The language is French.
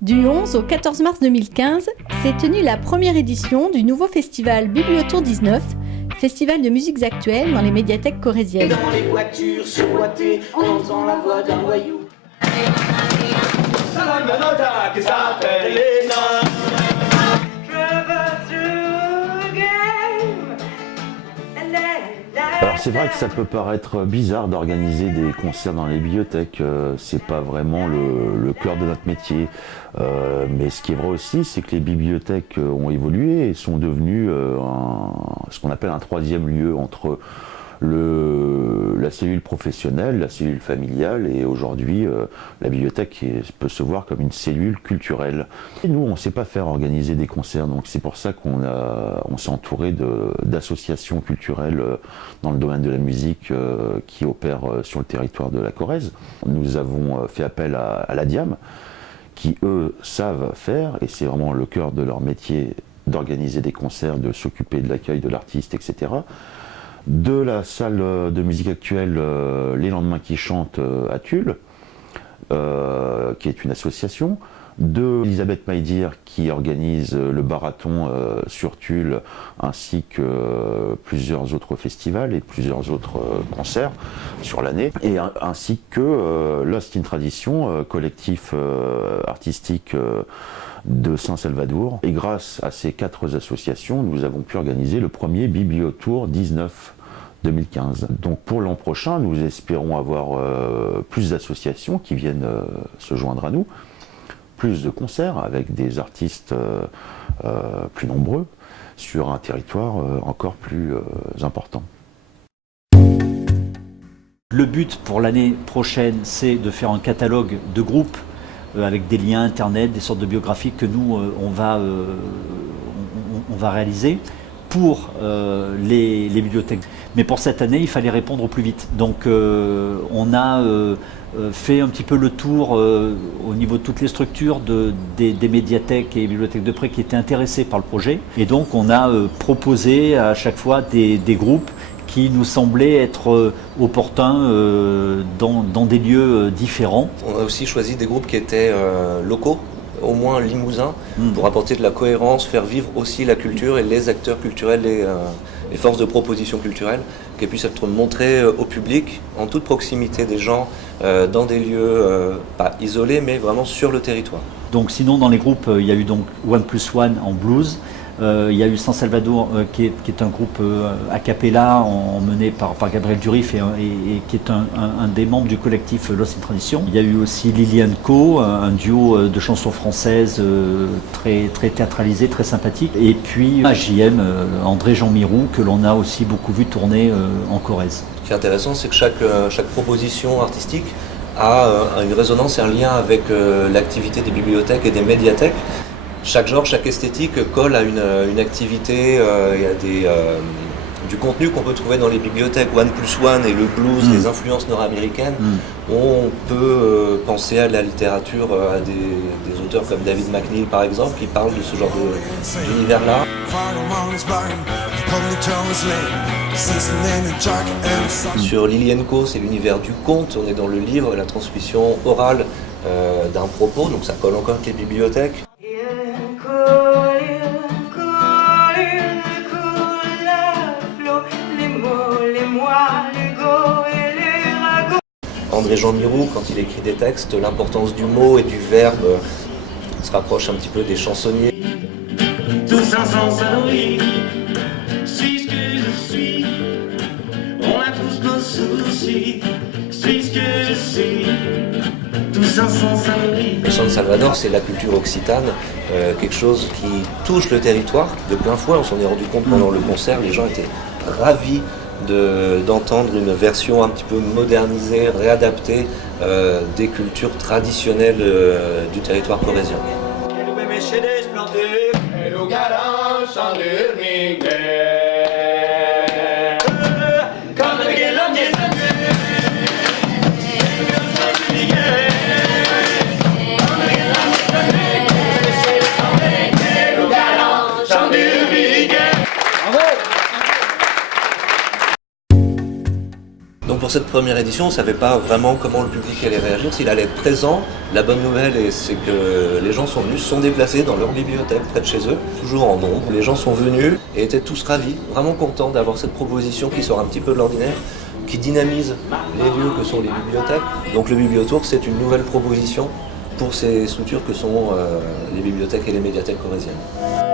Du 11 au 14 mars 2015 s'est tenue la première édition du nouveau festival Bibliotour 19, festival de musiques actuelles dans les médiathèques corréziennes. Dans les voitures surboîtées, on entend la voix d'un voyou. Alors c'est vrai que ça peut paraître bizarre d'organiser des concerts dans les bibliothèques, c'est pas vraiment le cœur de notre métier. Mais ce qui est vrai aussi, c'est que les bibliothèques ont évolué et sont devenues ce qu'on appelle un troisième lieu entre la cellule professionnelle, la cellule familiale, et aujourd'hui la bibliothèque peut se voir comme une cellule culturelle. Et nous, on ne sait pas faire organiser des concerts, donc c'est pour ça on s'est entouré d'associations culturelles dans le domaine de la musique qui opèrent sur le territoire de la Corrèze. Nous avons fait appel à la Diam, qui eux savent faire, et c'est vraiment le cœur de leur métier d'organiser des concerts, de s'occuper de l'accueil de l'artiste, etc. De la salle de musique actuelle Les Lendemains qui chantent à Tulle, qui est une association, de Elisabeth Maïdir qui organise le Barathon sur Tulle, ainsi que plusieurs autres festivals et plusieurs autres concerts sur l'année, et ainsi que Lost in Tradition, collectif artistique de Saint-Salvador. Et grâce à ces 4 associations, nous avons pu organiser le premier Bibliotour 19 2015. Donc pour l'an prochain, nous espérons avoir plus d'associations qui viennent se joindre à nous, plus de concerts avec des artistes plus nombreux sur un territoire encore plus important. Le but pour l'année prochaine, c'est de faire un catalogue de groupes avec des liens internet, des sortes de biographies que nous on va réaliser pour les bibliothèques. Mais pour cette année, il fallait répondre au plus vite. Donc on a fait un petit peu le tour au niveau de toutes les structures des médiathèques et bibliothèques de près qui étaient intéressées par le projet. Et donc on a proposé à chaque fois des groupes qui nous semblaient être opportuns dans des lieux différents. On a aussi choisi des groupes qui étaient locaux, au moins limousins, pour apporter de la cohérence, faire vivre aussi la culture et les acteurs culturels, les forces de proposition culturelle, qui puissent être montrées au public, en toute proximité des gens, dans des lieux pas isolés, mais vraiment sur le territoire. Donc sinon dans les groupes, il y a eu donc One Plus One en blues. Il y a eu San Salvador qui est un groupe a cappella mené par Gabriel Durif et qui est un des membres du collectif Lost in Tradition. Il y a eu aussi Liliane Co, un duo de chansons françaises très théâtralisé, très sympathique. Et puis AJM, André-Jean Mirou, que l'on a aussi beaucoup vu tourner en Corrèze. Ce qui est intéressant, c'est que chaque proposition artistique a une résonance et un lien avec l'activité des bibliothèques et des médiathèques. Chaque genre, chaque esthétique colle à une activité et à du contenu qu'on peut trouver dans les bibliothèques. One Plus One et le blues, les influences nord-américaines. On peut penser à la littérature, à des auteurs comme David McNeill par exemple, qui parlent de ce genre d'univers-là. Sur Liliane Co, c'est l'univers du conte, on est dans le livre, la transmission orale d'un propos, donc ça colle encore avec les bibliothèques. André-Jean Mirou, quand il écrit des textes, l'importance du mot et du verbe se rapproche un petit peu des chansonniers. Tous ensemble oui, suis ce que je suis, on a tous nos soucis, suis ce que je suis, tous ensemble oui. San Salvador, c'est la culture occitane, quelque chose qui touche le territoire de plein fouet. On s'en est rendu compte pendant le concert, les gens étaient ravis d'entendre une version un petit peu modernisée, réadaptée des cultures traditionnelles du territoire corrézien. pour cette première édition, on ne savait pas vraiment comment le public allait réagir, s'il allait être présent. La bonne nouvelle, c'est que les gens sont venus, se sont déplacés dans leur bibliothèque près de chez eux, toujours en nombre. Les gens sont venus et étaient tous ravis, vraiment contents d'avoir cette proposition qui sort un petit peu de l'ordinaire, qui dynamise les lieux que sont les bibliothèques. Donc le Bibliotour, c'est une nouvelle proposition pour ces structures que sont les bibliothèques et les médiathèques corréziennes.